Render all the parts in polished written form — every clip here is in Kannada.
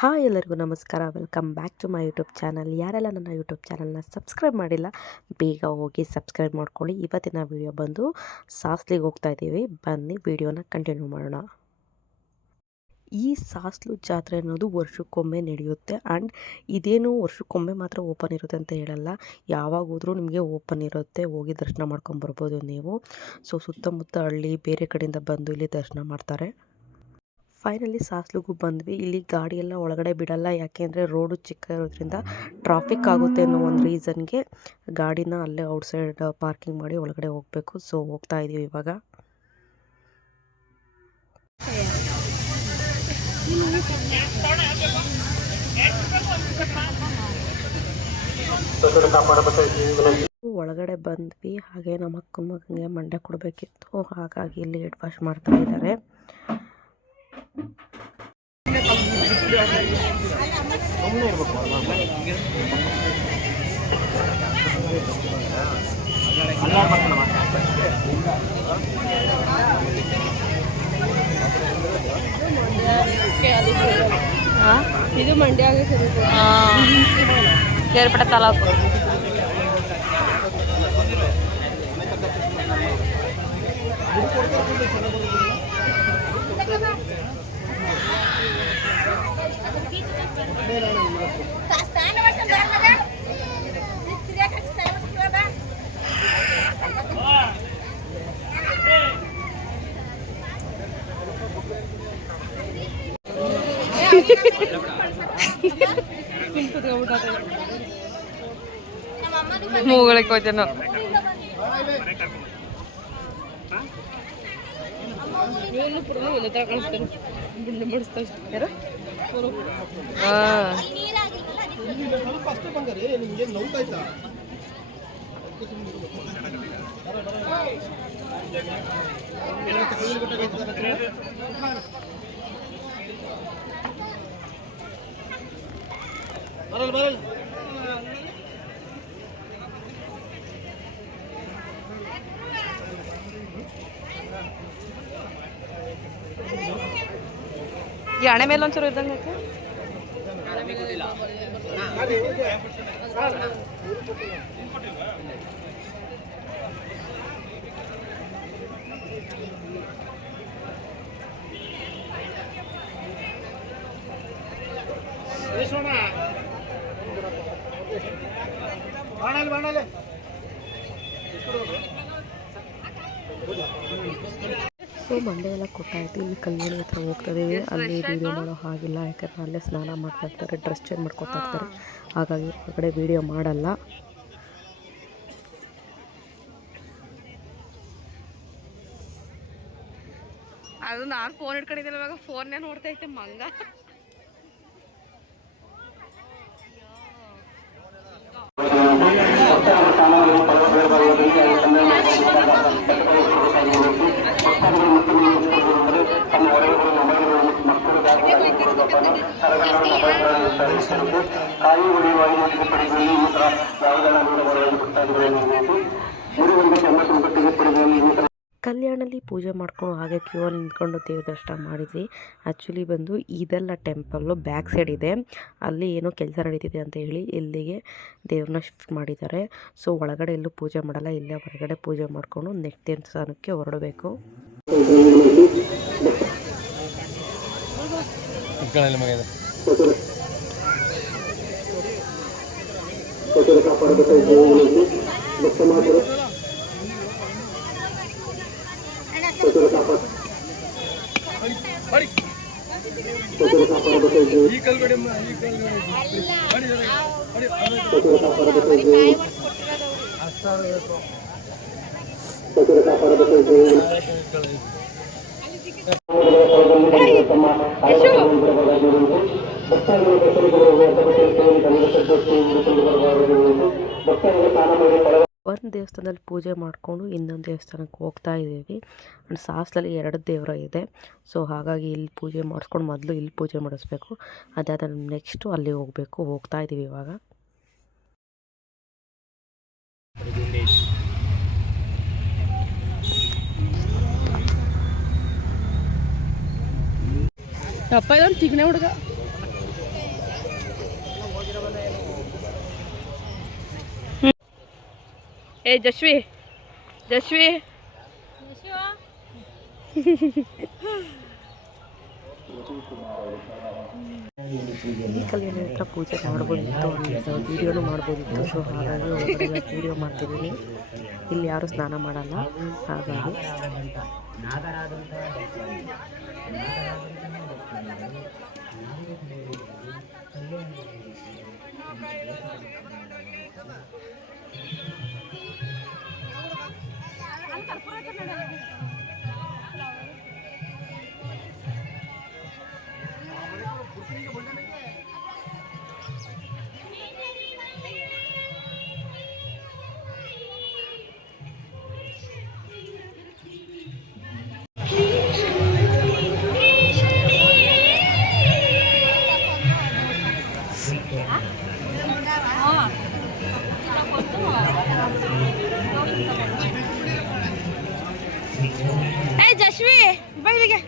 ಹಾಯ್ ಎಲ್ಲರಿಗೂ ನಮಸ್ಕಾರ. Welcome back to my YouTube channel. ಯಾರೆಲ್ಲ ನನ್ನ ಯೂಟ್ಯೂಬ್ ಚಾನಲ್ನ ಸಬ್ಸ್ಕ್ರೈಬ್ ಮಾಡಿಲ್ಲ, ಬೇಗ ಹೋಗಿ ಸಬ್ಸ್ಕ್ರೈಬ್ ಮಾಡ್ಕೊಳ್ಳಿ. ಇವತ್ತಿನ ವಿಡಿಯೋ ಬಂದು ಸಾಸ್ಲಿಗೆ ಹೋಗ್ತಾ ಇದ್ದೀವಿ. ಬನ್ನಿ ವಿಡಿಯೋನ ಕಂಟಿನ್ಯೂ ಮಾಡೋಣ. ಈ ಸಾಸ್ಲು ಜಾತ್ರೆ ಅನ್ನೋದು ವರ್ಷಕ್ಕೊಮ್ಮೆ ನಡೆಯುತ್ತೆ. ಆ್ಯಂಡ್ ಇದೇನು ವರ್ಷಕ್ಕೊಮ್ಮೆ ಮಾತ್ರ ಓಪನ್ ಇರುತ್ತೆ ಅಂತ ಹೇಳಲ್ಲ, ಯಾವಾಗ ಹೋದ್ರೂ ನಿಮಗೆ ಓಪನ್ ಇರುತ್ತೆ. ಹೋಗಿ ದರ್ಶನ ಮಾಡ್ಕೊಂಬರ್ಬೋದು ನೀವು. ಸೊ ಸುತ್ತಮುತ್ತ ಹಳ್ಳಿ ಬೇರೆ ಕಡೆಯಿಂದ ಬಂದು ಇಲ್ಲಿ ದರ್ಶನ ಮಾಡ್ತಾರೆ. ಫೈನಲಿ ಸಾಸ್ಲಿಗೂ ಬಂದ್ವಿ. ಇಲ್ಲಿ ಗಾಡಿ ಎಲ್ಲ ಒಳಗಡೆ ಬಿಡಲ್ಲ, ಯಾಕೆಂದರೆ ರೋಡು ಚಿಕ್ಕ ಇರೋದ್ರಿಂದ ಟ್ರಾಫಿಕ್ ಆಗುತ್ತೆ ಅನ್ನೋ ಒಂದು ರೀಸನ್ಗೆ ಗಾಡಿನ ಅಲ್ಲೇ ಔಟ್ಸೈಡ್ ಪಾರ್ಕಿಂಗ್ ಮಾಡಿ ಒಳಗಡೆ ಹೋಗಬೇಕು. ಸೊ ಹೋಗ್ತಾ ಇದ್ದೀವಿ ಇವಾಗ. ಒಳಗಡೆ ಬಂದ್ವಿ. ಹಾಗೆ ನಮ್ಮ ಅಕ್ಕನ ಮಗನಿಗೆ ಮಂಡ್ಯ ಕೊಡಬೇಕಿತ್ತು, ಹಾಗಾಗಿ ಇಲ್ಲಿ ಹೆಡ್ ವಾಶ್ ಮಾಡ್ತಾ ಇದ್ದಾರೆ. ಇದು ಮಂಡ್ಯ ಕೇರ್ಪೇಟೆ ತಾಲೂಕು. ಮೂಗಳಿಗೆ ಹೋಯ್ತೇನೋ. ಈ ಹಣೆ ಮೇಲೆ ಒಂಚೂರು ಇದ್ದಂಗೆ ಸೊ ಮಂಡೆ ಎಲ್ಲ ಕೊಟ್ಟಾಯಿತು. ಇಲ್ಲಿ ಕಲ್ಯಾಣಿ ಹತ್ರ ಹೋಗ್ತಾ ಇದ್ದೀವಿ. ಅಲ್ಲಿ ವೀಡಿಯೋ ಮಾಡೋ ಹಾಗಿಲ್ಲ, ಯಾಕಂದರೆ ಅಲ್ಲೇ ಸ್ನಾನ ಮಾಡ್ತಾ ಇರ್ತಾರೆ, ಡ್ರೆಸ್ ಚೇಂಜ್ ಮಾಡ್ಕೊತಾ ಇರ್ತಾರೆ, ಹಾಗಾಗಿ ಹೊರಗಡೆ ವೀಡಿಯೋ ಮಾಡಲ್ಲ. ಅದು ನಾನು ಫೋನ್ ಇಟ್ಕೊಂಡಿದ್ದಿಲ್ಲ, ಇವಾಗ ಫೋನ್ನೇ ನೋಡ್ತಾ ಇದ್ದೆ ಮಂಗ. ಕಲ್ಯಾಣಲ್ಲಿ ಪೂಜೆ ಮಾಡ್ಕೊಂಡು ಹಾಗೆ ಕ್ಯೂ ಅಲ್ಲಿ ನಿಂತ್ಕೊಂಡು ದೇವ್ರ ದರ್ಶನ ಮಾಡಿದ್ವಿ. ಆ್ಯಕ್ಚುಲಿ ಬಂದು ಇದೆಲ್ಲ ಟೆಂಪಲ್ಲು ಬ್ಯಾಕ್ ಸೈಡ್ ಇದೆ, ಅಲ್ಲಿ ಏನೋ ಕೆಲಸ ನಡೀತಿದೆ ಅಂತ ಹೇಳಿ ಇಲ್ಲಿಗೆ ದೇವ್ರನ್ನ ಶಿಫ್ಟ್ ಮಾಡಿದ್ದಾರೆ. ಸೊ ಒಳಗಡೆ ಎಲ್ಲೂ ಪೂಜೆ ಮಾಡಲ್ಲ, ಇಲ್ಲೇ ಹೊರಗಡೆ ಪೂಜೆ ಮಾಡಿಕೊಂಡು ನೆಕ್ಸ್ಟ್ ದೇವಸ್ಥಾನಕ್ಕೆ ಹೊರಡಬೇಕು. ಒಂದು ದೇವಸ್ಥಾನದಲ್ಲಿ ಪೂಜೆ ಮಾಡಿಕೊಂಡು ಇನ್ನೊಂದು ದೇವಸ್ಥಾನಕ್ಕೆ ಹೋಗ್ತಾ ಇದ್ದೀವಿ. ಆ್ಯಂಡ್ ಸಾಸ್ಲಲ್ಲಿ 2 ದೇವರ ಇದೆ. ಸೊ ಹಾಗಾಗಿ ಇಲ್ಲಿ ಪೂಜೆ ಮಾಡಿಸ್ಕೊಂಡು ಮೊದಲು ಇಲ್ಲಿ ಪೂಜೆ ಮಾಡಿಸ್ಬೇಕು, ಅದಾದ ನೆಕ್ಸ್ಟು ಅಲ್ಲಿ ಹೋಗ್ತಾ ಇದ್ದೀವಿ ಇವಾಗ. ಅಪ್ಪ ಇದೊಂದು ತಿಗ್ನೆ ಹುಡುಗ. ಏ ಜಶ್ವಿ ಜಶ್ವಿ ಈ ಕಲ್ಲಿನ ಹತ್ರ ಪೂಜೆ ಮಾಡ್ಬೋದಿತ್ತು ಅಂತ ವೀಡಿಯೋನು ಮಾಡ್ಬೋದಿತ್ತು. ಸೊ ಹಾಗಾಗಿ ಒಳಗಡೆ ವೀಡಿಯೋ ಮಾಡ್ತಿದ್ದೀನಿ. ಇಲ್ಲಿ ಯಾರು ಸ್ನಾನ ಮಾಡಲ್ಲ, ಹಾಗಾಗಿ ಏ ಜಶ್ವಿ ಬೈಲಿಗೆ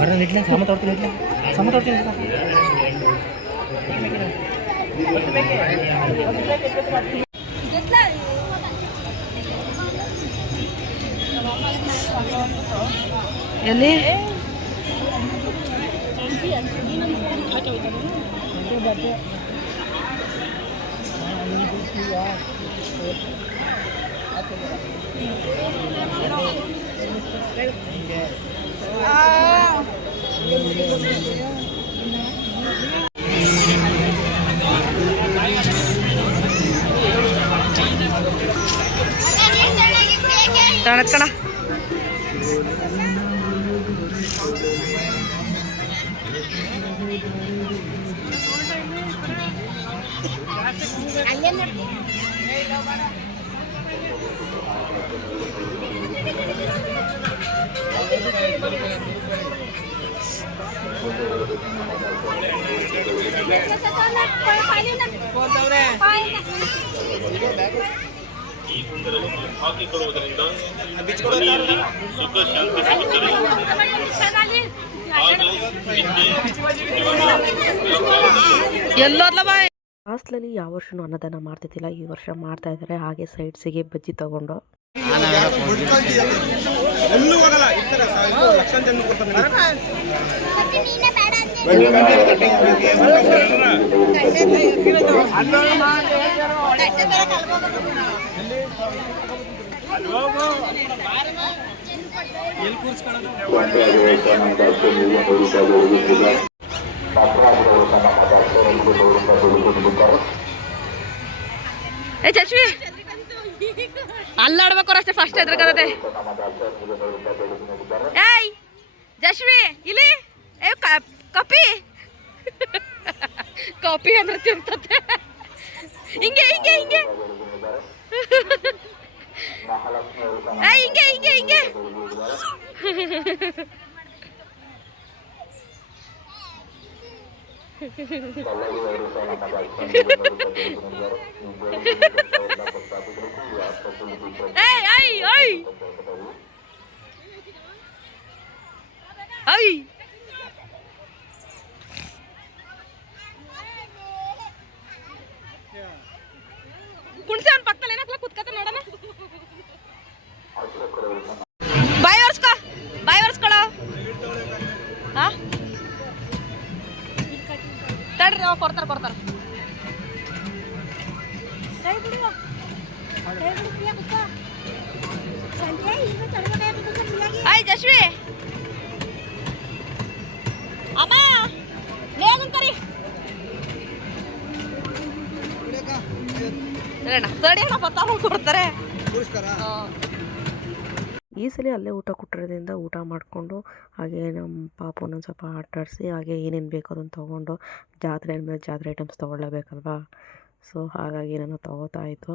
ಬರೋದು ಇಟ್ಲ ಸಾಮ ತೋರ್ತೀನಿ ಇಟ್ಲ ಸಾಮ ತೋರ್ತೀನಿ ಎಲ್ಲಿ ತಣತ್ಕಣ ಎಲ್ಲೋದ್ಲ ಬಾಯ್. ಹಾಸ್ಟೆಲಲ್ಲಿ ಯಾವ ವರ್ಷನೂ ಅನ್ನದಾನ ಮಾಡ್ತಿದ್ದಿಲ್ಲ, ಈ ವರ್ಷ ಮಾಡ್ತಾ ಇದ್ದಾರೆ. ಹಾಗೆ ಸೈಡ್ಸಿಗೆ ಬಜ್ಜಿ ತಗೊಂಡು ಏ ಜಶ್ವಿ ಅಲ್ಲಾಡ್ಬೇಕು ಅಷ್ಟೇ ಫಸ್ಟ್ ಎದ್ರಕತ್ತೆ. ಏಯ್ ಜಶ್ವಿ ಇಲ್ಲಿ ಏ ಕಾಪಿ ಕಾಪಿ ಅಂದ್ರೆ ತಿಂತತೆ ಹಿಂಗೆ ಹಿಂಗೆ ಹಿಂಗೆ ಏಯ್ ಹಿಂಗೆ ಹಿಂಗೆ ಹಿಂಗೆ ಏಯ್ ಐ ಐ ಐ ಕುಣ್ಸಿ ಅವ್ನ ಪಕ್ಕದಲ್ಲಿ ಏನಕ್ಲ ಕುತ್ಕತ ನೋಡೋಣ. ಬಾಯ್ ಒರ್ಸ್ಕೊಳೋ ಹಾ ತಡ್ರಿ ಕೊಡ್ತಾರ ಆಯ್ ಜಶ್ವಿ ಅಮ್ಮ ನೇಗಂತರಿ ತಡಿ ಅಣ್ಣ ಪತ್ತಾರು ಕೊಡ್ತಾರೆ. ಈ ಸಲ ಅಲ್ಲೇ ಊಟ ಕೊಟ್ಟಿರೋದ್ರಿಂದ ಊಟ ಮಾಡಿಕೊಂಡು ಹಾಗೆ ನಮ್ಮ ಪಾಪುನ ಸ್ವಲ್ಪ ಆಟಾಡಿಸಿ ಹಾಗೆ ಏನೇನು ಬೇಕೋ ಅದನ್ನು ತೊಗೊಂಡು ಜಾತ್ರೆ ಅಂದಮೇಲೆ ಜಾತ್ರೆ ಐಟಮ್ಸ್ ತೊಗೊಳ್ಳೇಬೇಕಲ್ವಾ. ಸೊ ಹಾಗಾಗಿ ನಾನು ತೊಗೋತಾ ಇತ್ತು.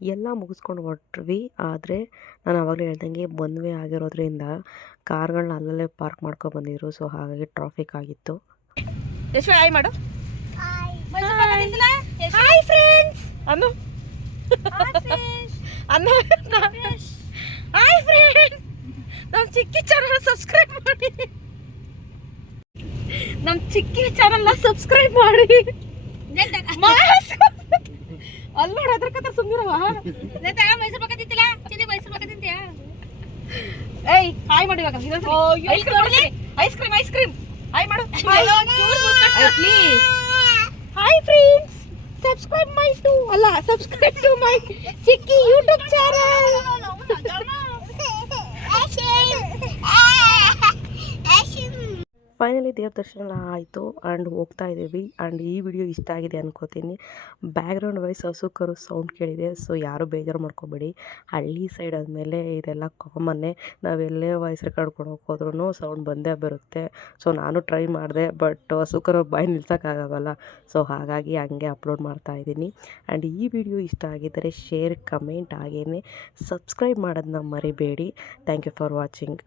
ಎಲ್ಲ ಮುಗಿಸ್ಕೊಂಡು ಹೊರಟ್ವಿ. ಆದರೆ ನಾನು ಆವಾಗಲೇ ಹೇಳ್ದಂಗೆ ಒನ್ ವೇ ಆಗಿರೋದ್ರಿಂದ ಕಾರ್ಗಳನ್ನ ಅಲ್ಲಲ್ಲೇ ಪಾರ್ಕ್ ಮಾಡ್ಕೊಂಡು ಬಂದಿದ್ರು. ಸೊ ಹಾಗಾಗಿ ಟ್ರಾಫಿಕ್ ಆಗಿತ್ತು. ಯಶ್ವ ಹಾಯ್ ಮಾಡು. ಹಾಯ್ ಫ್ರೆಂಡ್ಸ್ ಅನ್ನು ಅನ್ನು ಹಾಯ್ ಫ್ರೆಂಡ್ಸ್. ನಮ್ಮ ಚಿಕ್ಕಿ ಚಾನಲ್ ಸಬ್ಸ್ಕ್ರೈಬ್ ಮಾಡಿ. ನಮ್ಮ ಚಿಕ್ಕಿ ಚಾನಲ್ನ ಸಬ್ಸ್ಕ್ರೈಬ್ ಮಾಡಿ. ಅಲ್ಲಿ ನೋಡಿ ಅದ್ರ ಸುಮ್ಮನಿರವ. ಮೈಸೂರು ಪಕ್ಕ ತಿಂತಿಲ್ಲ, ಚಿನ್ನಿ ಮೈಸೂರು ಪಕ್ಕ ತಿಂತೀಯ? ಏಯ್ ಹಾಯ್ ಮಾಡಿ ಇವಾಗ. ಐಸ್ ಕ್ರೀಮ್ ಹಾಯ್ ಮಾಡು. Please hi friends, subscribe my to ಅಲ್ಲ ಸಬ್ಸ್ಕ್ರೈಬ್ ಟು ಮೈ ಚಿಕ್ಕಿ ಯೂಟ್ಯೂಬ್ ಚಾನಲ್. ಫೈನಲಿ ದೇವ್ರ ದರ್ಶನ ಆಯಿತು ಆ್ಯಂಡ್ ಹೋಗ್ತಾ ಇದ್ದೀವಿ. ಆ್ಯಂಡ್ ಈ ವಿಡಿಯೋ ಇಷ್ಟ ಆಗಿದೆ ಅನ್ಕೋತೀನಿ. ಬ್ಯಾಕ್ಗ್ರೌಂಡ್ ವಾಯ್ಸ್ ಹಸು ಕರು ಸೌಂಡ್ ಕೇಳಿದೆ. ಸೊ ಯಾರೂ ಬೇಜಾರು ಮಾಡ್ಕೊಬೇಡಿ. ಹಳ್ಳಿ ಸೈಡ್ ಆದಮೇಲೆ ಇದೆಲ್ಲ ಕಾಮನ್ನೇ. ನಾವೆಲ್ಲೇ ವಾಯ್ಸ್ ರೆಕಾರ್ಡ್ ಕೊಡೋಕೆ ಹೋದ್ರೂ ಸೌಂಡ್ ಬಂದೇ ಬರುತ್ತೆ. ಸೊ ನಾನು ಟ್ರೈ ಮಾಡಿದೆ, ಬಟ್ ಹಸು ಕರು ಬಾಯಿ ನಿಲ್ಸೋಕ್ಕಾಗಲ್ಲ. ಸೊ ಹಾಗಾಗಿ ಹಂಗೆ ಅಪ್ಲೋಡ್ ಮಾಡ್ತಾಯಿದ್ದೀನಿ. ಆ್ಯಂಡ್ ಈ ವಿಡಿಯೋ ಇಷ್ಟ ಆಗಿದ್ದರೆ ಶೇರ್, ಕಮೆಂಟ್ ಹಾಗೇ ಸಬ್ಸ್ಕ್ರೈಬ್ ಮಾಡೋದನ್ನ ಮರಿಬೇಡಿ. Thank you for watching.